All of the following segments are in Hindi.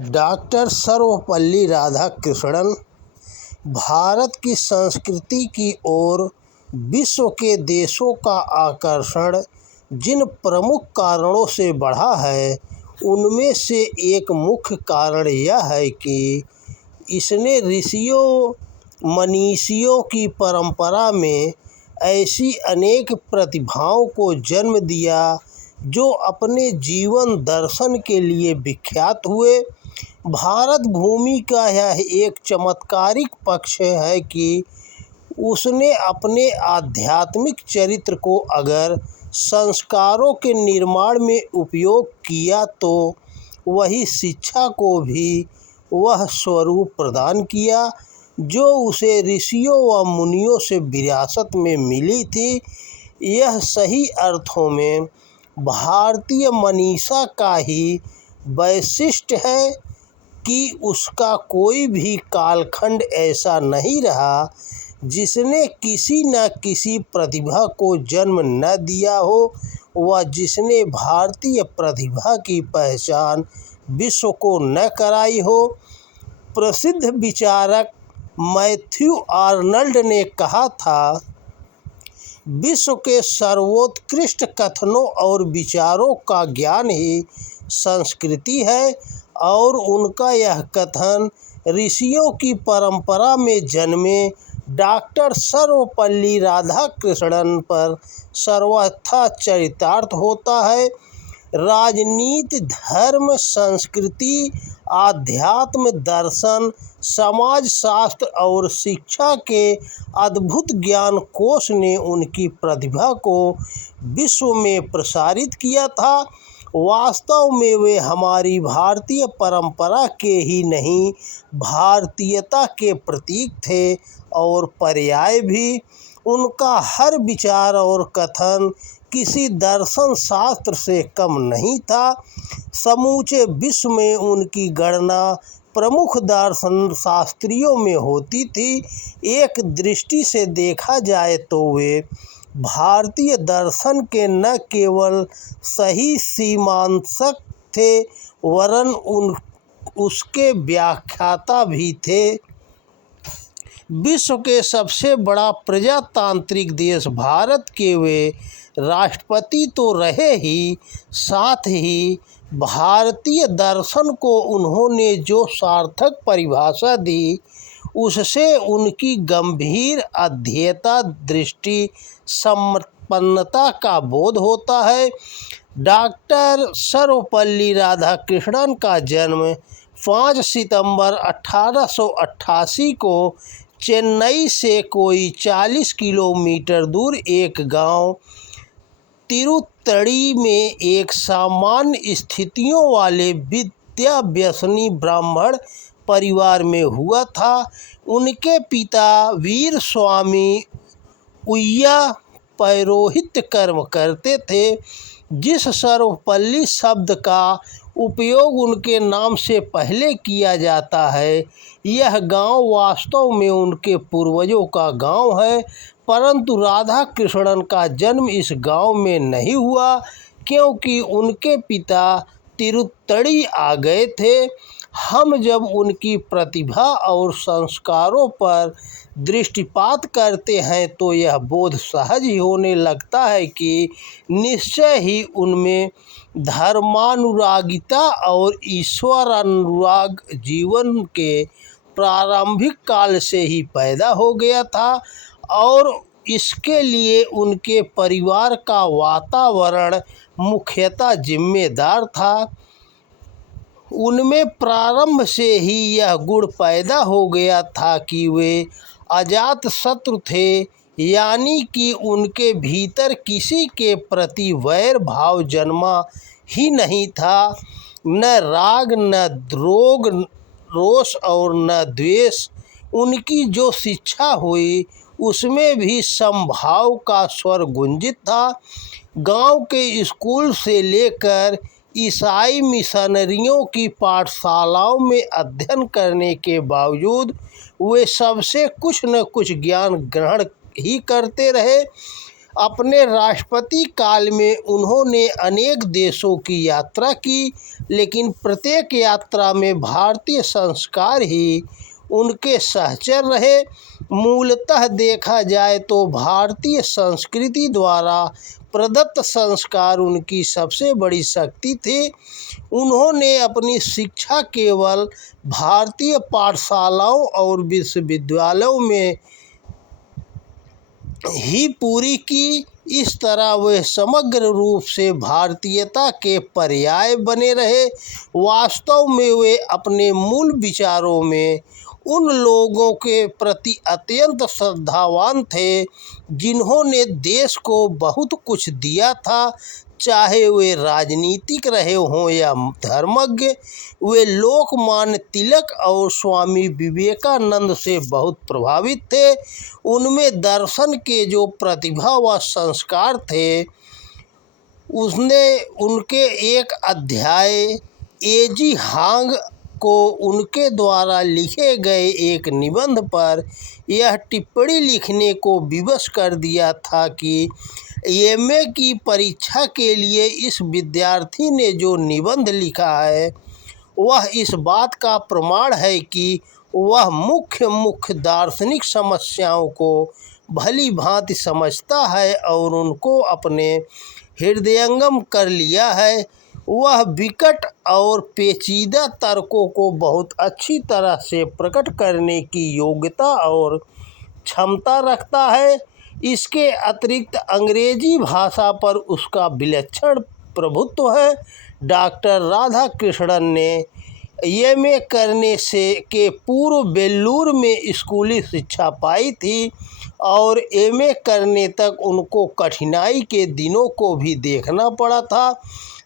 डॉक्टर सर्वपल्ली राधाकृष्णन भारत की संस्कृति की ओर विश्व के देशों का आकर्षण जिन प्रमुख कारणों से बढ़ा है, उनमें से एक मुख्य कारण यह है कि इसने ऋषियों मनीषियों की परंपरा में ऐसी अनेक प्रतिभाओं को जन्म दिया जो अपने जीवन दर्शन के लिए विख्यात हुए। भारत भूमि का यह एक चमत्कारिक पक्ष है कि उसने अपने आध्यात्मिक चरित्र को अगर संस्कारों के निर्माण में उपयोग किया तो वही शिक्षा को भी वह स्वरूप प्रदान किया जो उसे ऋषियों व मुनियों से विरासत में मिली थी। यह सही अर्थों में भारतीय मनीषा का ही वैशिष्ट्य है कि उसका कोई भी कालखंड ऐसा नहीं रहा जिसने किसी न किसी प्रतिभा को जन्म न दिया हो व जिसने भारतीय प्रतिभा की पहचान विश्व को न कराई हो। प्रसिद्ध विचारक मैथ्यू आर्नल्ड ने कहा था, विश्व के सर्वोत्कृष्ट कथनों और विचारों का ज्ञान ही संस्कृति है, और उनका यह कथन ऋषियों की परंपरा में जन्मे डॉक्टर सर्वपल्ली राधाकृष्णन पर सर्वथा चरितार्थ होता है। राजनीति, धर्म, संस्कृति, आध्यात्म, दर्शन, समाजशास्त्र और शिक्षा के अद्भुत ज्ञान कोश ने उनकी प्रतिभा को विश्व में प्रसारित किया था। वास्तव में वे हमारी भारतीय परंपरा के ही नहीं, भारतीयता के प्रतीक थे और पर्याय भी। उनका हर विचार और कथन किसी दर्शन शास्त्र से कम नहीं था। समूचे विश्व में उनकी गणना प्रमुख दर्शन शास्त्रियों में होती थी। एक दृष्टि से देखा जाए तो वे भारतीय दर्शन के न केवल सही सीमांकक थे वरन उसके व्याख्याता भी थे। विश्व के सबसे बड़ा प्रजातांत्रिक देश भारत के वे राष्ट्रपति तो रहे ही, साथ ही भारतीय दर्शन को उन्होंने जो सार्थक परिभाषा दी उससे उनकी गंभीर अध्येता दृष्टि संपन्नता का बोध होता है। डॉक्टर सर्वपल्ली राधाकृष्णन का जन्म 5 सितंबर 1888 को चेन्नई से कोई 40 किलोमीटर दूर एक गांव तिरुत्तड़ी में एक सामान्य स्थितियों वाले विद्याव्यसनी ब्राह्मण परिवार में हुआ था। उनके पिता वीर स्वामी उय्या पौरोहित्य कर्म करते थे। जिस सर्वपल्ली शब्द का उपयोग उनके नाम से पहले किया जाता है, यह गांव वास्तव में उनके पूर्वजों का गांव है, परंतु राधाकृष्णन का जन्म इस गांव में नहीं हुआ क्योंकि उनके पिता तिरुत्तड़ी आ गए थे। हम जब उनकी प्रतिभा और संस्कारों पर दृष्टिपात करते हैं तो यह बोध सहज ही होने लगता है कि निश्चय ही उनमें धर्मानुरागिता और ईश्वरानुराग जीवन के प्रारंभिक काल से ही पैदा हो गया था और इसके लिए उनके परिवार का वातावरण मुख्यतः जिम्मेदार था। उनमें प्रारंभ से ही यह गुण पैदा हो गया था कि वे अजात शत्रु थे, यानी कि उनके भीतर किसी के प्रति वैर भाव जन्मा ही नहीं था, न राग, न रोष और न द्वेष। उनकी जो शिक्षा हुई उसमें भी समभाव का स्वर गुंजित था। गांव के स्कूल से लेकर ईसाई मिशनरियों की पाठशालाओं में अध्ययन करने के बावजूद वे सबसे कुछ न कुछ ज्ञान ग्रहण ही करते रहे। अपने राष्ट्रपति काल में उन्होंने अनेक देशों की यात्रा की, लेकिन प्रत्येक यात्रा में भारतीय संस्कार ही उनके सहचर रहे। मूलतः देखा जाए तो भारतीय संस्कृति द्वारा प्रदत्त संस्कार उनकी सबसे बड़ी शक्ति थे। उन्होंने अपनी शिक्षा केवल भारतीय पाठशालाओं और विश्वविद्यालयों में ही पूरी की। इस तरह वे समग्र रूप से भारतीयता के पर्याय बने रहे। वास्तव में वे अपने मूल विचारों में उन लोगों के प्रति अत्यंत श्रद्धावान थे जिन्होंने देश को बहुत कुछ दिया था, चाहे वे राजनीतिक रहे हों या धर्मज्ञ। वे लोकमान्य तिलक और स्वामी विवेकानंद से बहुत प्रभावित थे। उनमें दर्शन के जो प्रतिभा व संस्कार थे, उनके एक अध्याय एजी हांग को उनके द्वारा लिखे गए एक निबंध पर यह टिप्पणी लिखने को विवश कर दिया था कि एमए की परीक्षा के लिए इस विद्यार्थी ने जो निबंध लिखा है वह इस बात का प्रमाण है कि वह मुख्य दार्शनिक समस्याओं को भली भांति समझता है और उनको अपने हृदयंगम कर लिया है। वह विकट और पेचीदा तर्कों को बहुत अच्छी तरह से प्रकट करने की योग्यता और क्षमता रखता है। इसके अतिरिक्त अंग्रेजी भाषा पर उसका विलक्षण प्रभुत्व है। डॉक्टर राधाकृष्णन ने एमए करने के पूर्व बेल्लूर में स्कूली शिक्षा पाई थी और एमए करने तक उनको कठिनाई के दिनों को भी देखना पड़ा था।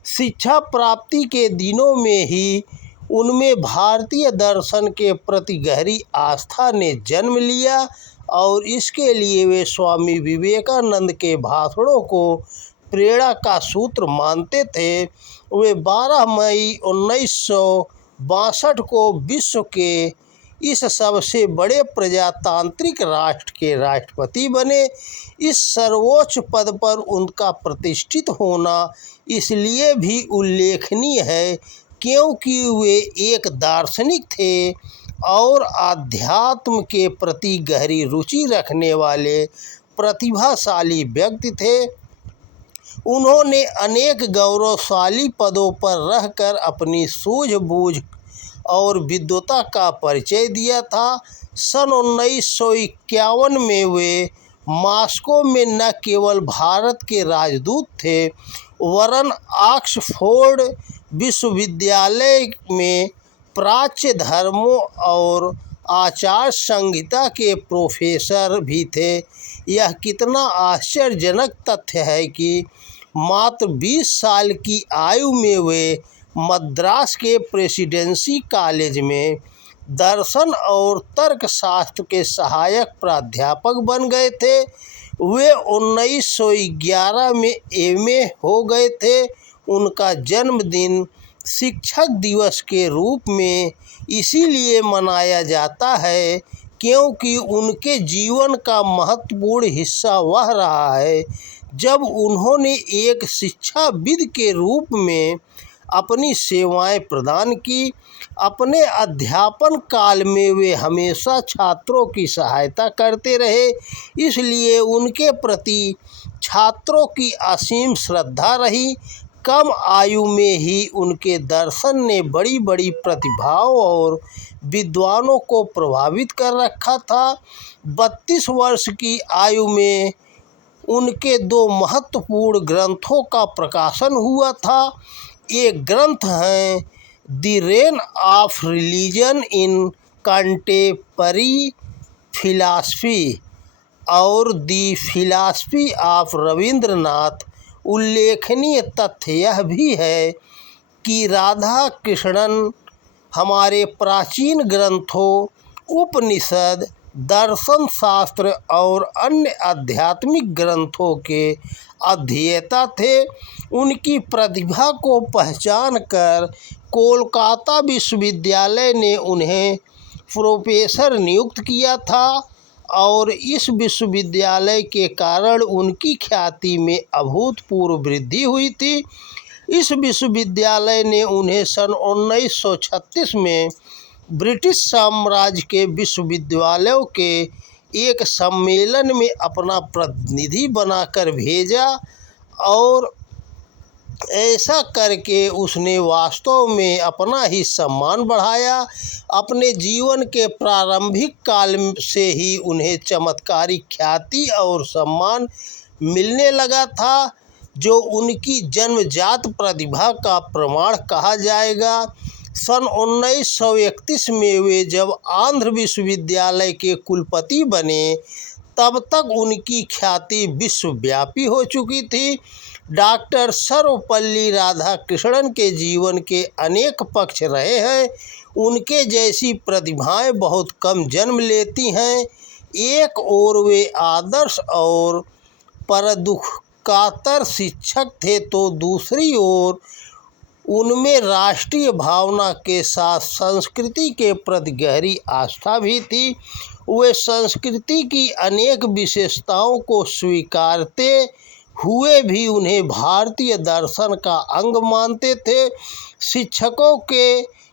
शिक्षा प्राप्ति के दिनों में ही उनमें भारतीय दर्शन के प्रति गहरी आस्था ने जन्म लिया और इसके लिए वे स्वामी विवेकानंद के भाषणों को प्रेरणा का सूत्र मानते थे। वे 12 मई 1962 को विश्व के इस सबसे बड़े प्रजातांत्रिक राष्ट्र के राष्ट्रपति बने। इस सर्वोच्च पद पर उनका प्रतिष्ठित होना इसलिए भी उल्लेखनीय है क्योंकि वे एक दार्शनिक थे और आध्यात्म के प्रति गहरी रुचि रखने वाले प्रतिभाशाली व्यक्ति थे। उन्होंने अनेक गौरवशाली पदों पर रहकर अपनी सूझबूझ और विद्वता का परिचय दिया था। सन 1951 में वे मॉस्को में न केवल भारत के राजदूत थे वरन ऑक्सफोर्ड विश्वविद्यालय में प्राच्य धर्मों और आचार संहिता के प्रोफेसर भी थे। यह कितना आश्चर्यजनक तथ्य है कि मात्र 20 साल की आयु में वे मद्रास के प्रेसिडेंसी कॉलेज में दर्शन और तर्कशास्त्र के सहायक प्राध्यापक बन गए थे। वे 1911 में एमए हो गए थे। उनका जन्मदिन शिक्षक दिवस के रूप में इसीलिए मनाया जाता है क्योंकि उनके जीवन का महत्वपूर्ण हिस्सा वह रहा है जब उन्होंने एक शिक्षाविद के रूप में अपनी सेवाएं प्रदान की। अपने अध्यापन काल में वे हमेशा छात्रों की सहायता करते रहे, इसलिए उनके प्रति छात्रों की असीम श्रद्धा रही। कम आयु में ही उनके दर्शन ने बड़ी बड़ी प्रतिभाओं और विद्वानों को प्रभावित कर रखा था। 32 वर्ष की आयु में उनके 2 महत्वपूर्ण ग्रंथों का प्रकाशन हुआ था। एक ग्रंथ है the rain of religion in contemporary philosophy और द फिलॉसफी ऑफ रविंद्रनाथ। उल्लेखनीय तथ्य यह भी है कि राधा कृष्णन हमारे प्राचीन ग्रंथों, उपनिषद, दर्शन शास्त्र और अन्य आध्यात्मिक ग्रंथों के अध्येता थे। उनकी प्रतिभा को पहचान कर कोलकाता विश्वविद्यालय ने उन्हें प्रोफेसर नियुक्त किया था और इस विश्वविद्यालय के कारण उनकी ख्याति में अभूतपूर्व वृद्धि हुई थी। इस विश्वविद्यालय ने उन्हें सन 1936 में ब्रिटिश साम्राज्य के विश्वविद्यालयों के एक सम्मेलन में अपना प्रतिनिधि बनाकर भेजा और ऐसा करके उसने वास्तव में अपना ही सम्मान बढ़ाया। अपने जीवन के प्रारंभिक काल से ही उन्हें चमत्कारिक ख्याति और सम्मान मिलने लगा था, जो उनकी जन्मजात प्रतिभा का प्रमाण कहा जाएगा। सन 1931 में वे जब आंध्र विश्वविद्यालय के कुलपति बने, तब तक उनकी ख्याति विश्वव्यापी हो चुकी थी। डॉक्टर सर्वपल्ली राधाकृष्णन के जीवन के अनेक पक्ष रहे हैं। उनके जैसी प्रतिभाएं बहुत कम जन्म लेती हैं। एक ओर वे आदर्श और परदुखकातर शिक्षक थे, तो दूसरी ओर उनमें राष्ट्रीय भावना के साथ संस्कृति के प्रति गहरी आस्था भी थी। वे संस्कृति की अनेक विशेषताओं को स्वीकारते हुए भी उन्हें भारतीय दर्शन का अंग मानते थे। शिक्षकों के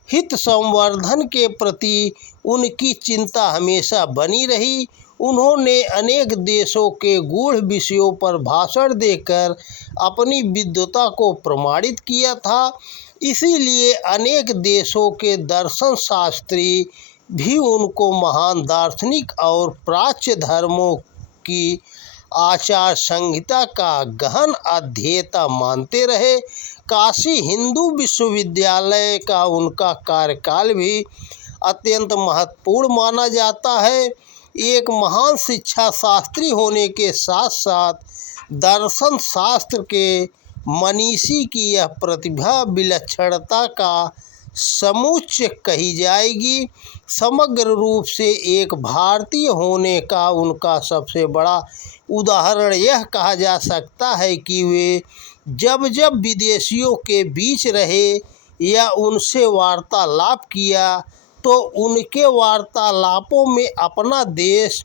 हित संवर्धन के प्रति उनकी चिंता हमेशा बनी रही। उन्होंने अनेक देशों के गूढ़ विषयों पर भाषण देकर अपनी विद्वता को प्रमाणित किया था। इसीलिए अनेक देशों के दर्शन शास्त्री भी उनको महान दार्शनिक और प्राच्य धर्मों की आचार संहिता का गहन अध्येता मानते रहे। काशी हिंदू विश्वविद्यालय का उनका कार्यकाल भी अत्यंत महत्वपूर्ण माना जाता है। एक महान शिक्षा शास्त्री होने के साथ साथ दर्शन शास्त्र के मनीषी की यह प्रतिभा विलक्षणता का समुच्चय कही जाएगी। समग्र रूप से एक भारतीय होने का उनका सबसे बड़ा उदाहरण यह कहा जा सकता है कि वे जब जब विदेशियों के बीच रहे या उनसे वार्तालाप किया, तो उनके वार्तालापों में अपना देश,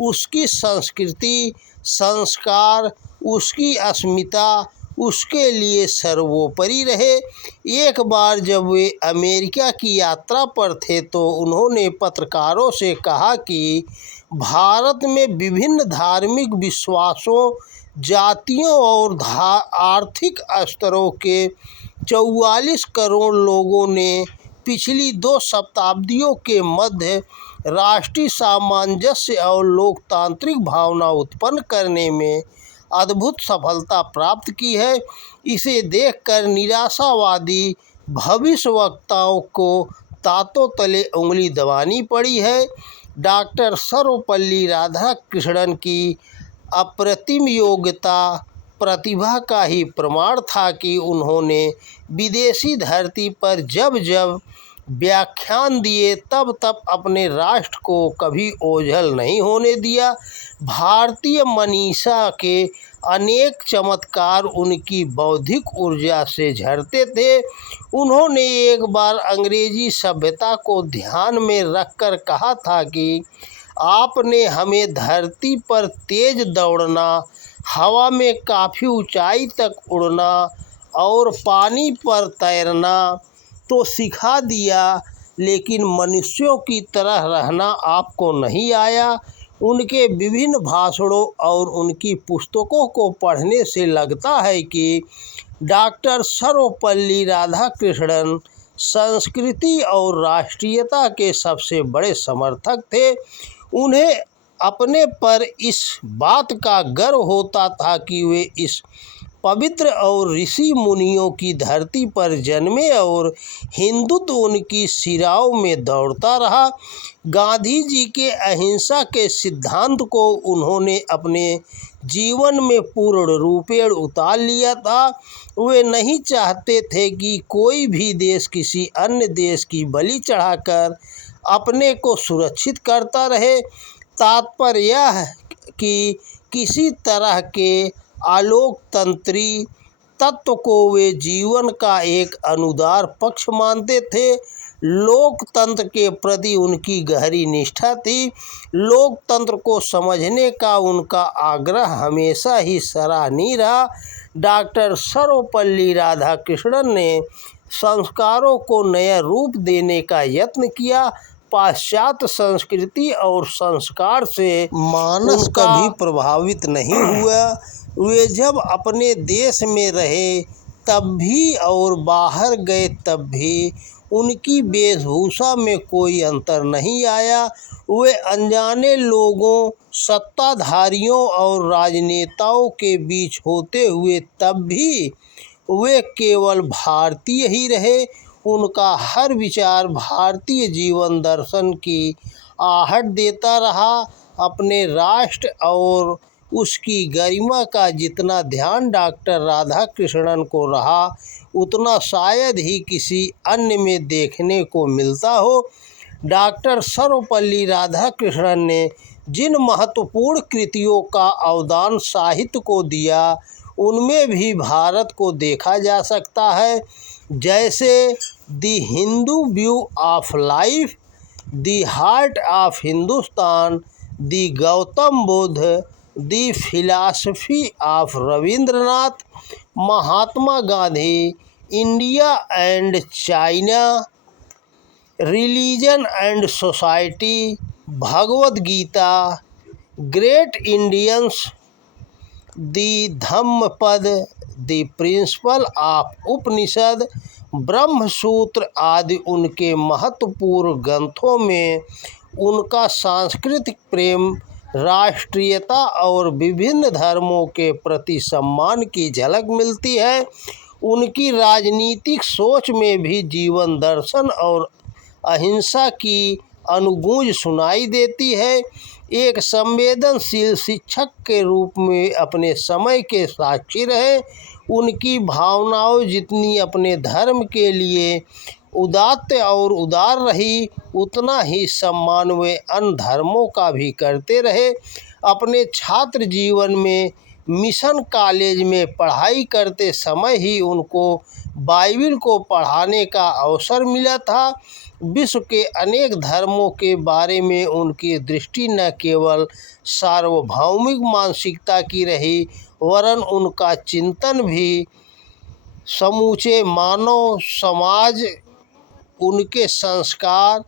उसकी संस्कृति, संस्कार, उसकी अस्मिता उसके लिए सर्वोपरि रहे। एक बार जब वे अमेरिका की यात्रा पर थे, तो उन्होंने पत्रकारों से कहा कि भारत में विभिन्न धार्मिक विश्वासों, जातियों और आर्थिक स्तरों के 44 करोड़ लोगों ने पिछली 2 शताब्दियों के मध्य राष्ट्रीय सामंजस्य और लोकतांत्रिक भावना उत्पन्न करने में अद्भुत सफलता प्राप्त की है। इसे देखकर निराशावादी भविष्यवक्ताओं को तातों तले उंगली दबानी पड़ी है। डॉक्टर सर्वपल्ली राधाकृष्णन की अप्रतिम योग्यता प्रतिभा का ही प्रमाण था कि उन्होंने विदेशी धरती पर जब जब व्याख्यान दिए, तब तब अपने राष्ट्र को कभी ओझल नहीं होने दिया। भारतीय मनीषा के अनेक चमत्कार उनकी बौद्धिक ऊर्जा से झरते थे। उन्होंने एक बार अंग्रेजी सभ्यता को ध्यान में रखकर कहा था कि आपने हमें धरती पर तेज दौड़ना, हवा में काफ़ी ऊंचाई तक उड़ना और पानी पर तैरना तो सिखा दिया, लेकिन मनुष्यों की तरह रहना आपको नहीं आया। उनके विभिन्न भाषणों और उनकी पुस्तकों को पढ़ने से लगता है कि डॉक्टर सर्वपल्ली राधाकृष्णन संस्कृति और राष्ट्रीयता के सबसे बड़े समर्थक थे। उन्हें अपने पर इस बात का गर्व होता था कि वे इस पवित्र और ऋषि मुनियों की धरती पर जन्मे और हिंदुत्व उनकी सिराओं में दौड़ता रहा। गांधी जी के अहिंसा के सिद्धांत को उन्होंने अपने जीवन में पूर्ण रूपेण उतार लिया था। वे नहीं चाहते थे कि कोई भी देश किसी अन्य देश की बलि चढ़ाकर अपने को सुरक्षित करता रहे। तात्पर्य यह है कि किसी तरह के आलोकतंत्री तत्व को वे जीवन का एक अनुदार पक्ष मानते थे। लोकतंत्र के प्रति उनकी गहरी निष्ठा थी। लोकतंत्र को समझने का उनका आग्रह हमेशा ही सराहनीय रहा। डॉक्टर सर्वपल्ली राधाकृष्णन ने संस्कारों को नया रूप देने का यत्न किया। पाश्चात्य संस्कृति और संस्कार से मानस कभी प्रभावित नहीं हुआ। वे जब अपने देश में रहे तब भी और बाहर गए तब भी उनकी वेशभूषा में कोई अंतर नहीं आया। वे अनजाने लोगों, सत्ताधारियों और राजनेताओं के बीच होते हुए तब भी वे केवल भारतीय ही रहे। उनका हर विचार भारतीय जीवन दर्शन की आहट देता रहा। अपने राष्ट्र और उसकी गरिमा का जितना ध्यान डॉक्टर राधाकृष्णन को रहा उतना शायद ही किसी अन्य में देखने को मिलता हो। डॉक्टर सर्वपल्ली राधाकृष्णन ने जिन महत्वपूर्ण कृतियों का अवदान साहित्य को दिया उनमें भी भारत को देखा जा सकता है, जैसे the Hindu view of life, the heart of Hindustan, the Gautam Buddha, the philosophy of Rabindranath, Mahatma Gandhi, India and China, religion and society, Bhagavad Gita, great Indians, the Dhammapada, the principal of Upanishad, Brahmasutra आदि उनके महत्वपूर्ण ग्रंथों में उनका सांस्कृतिक प्रेम, राष्ट्रीयता और विभिन्न धर्मों के प्रति सम्मान की झलक मिलती है। उनकी राजनीतिक सोच में भी जीवन दर्शन और अहिंसा की अनुगूंज सुनाई देती है। एक संवेदनशील शिक्षक के रूप में अपने समय के साक्षी रहे। उनकी भावनाओं जितनी अपने धर्म के लिए उदात्त और उदार रही उतना ही सम्मान वे अन्य धर्मों का भी करते रहे। अपने छात्र जीवन में मिशन कॉलेज में पढ़ाई करते समय ही उनको बाइबिल को पढ़ाने का अवसर मिला था। विश्व के अनेक धर्मों के बारे में उनकी दृष्टि न केवल सार्वभौमिक मानसिकता की रही वरन उनका चिंतन भी समूचे मानव समाज, उनके संस्कार,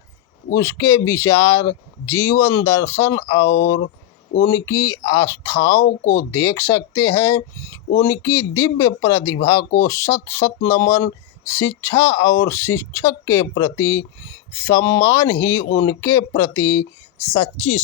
उसके विचार, जीवन दर्शन और उनकी आस्थाओं को देख सकते हैं। उनकी दिव्य प्रतिभा को शत शत नमन। शिक्षा और शिक्षक के प्रति सम्मान ही उनके प्रति सच्ची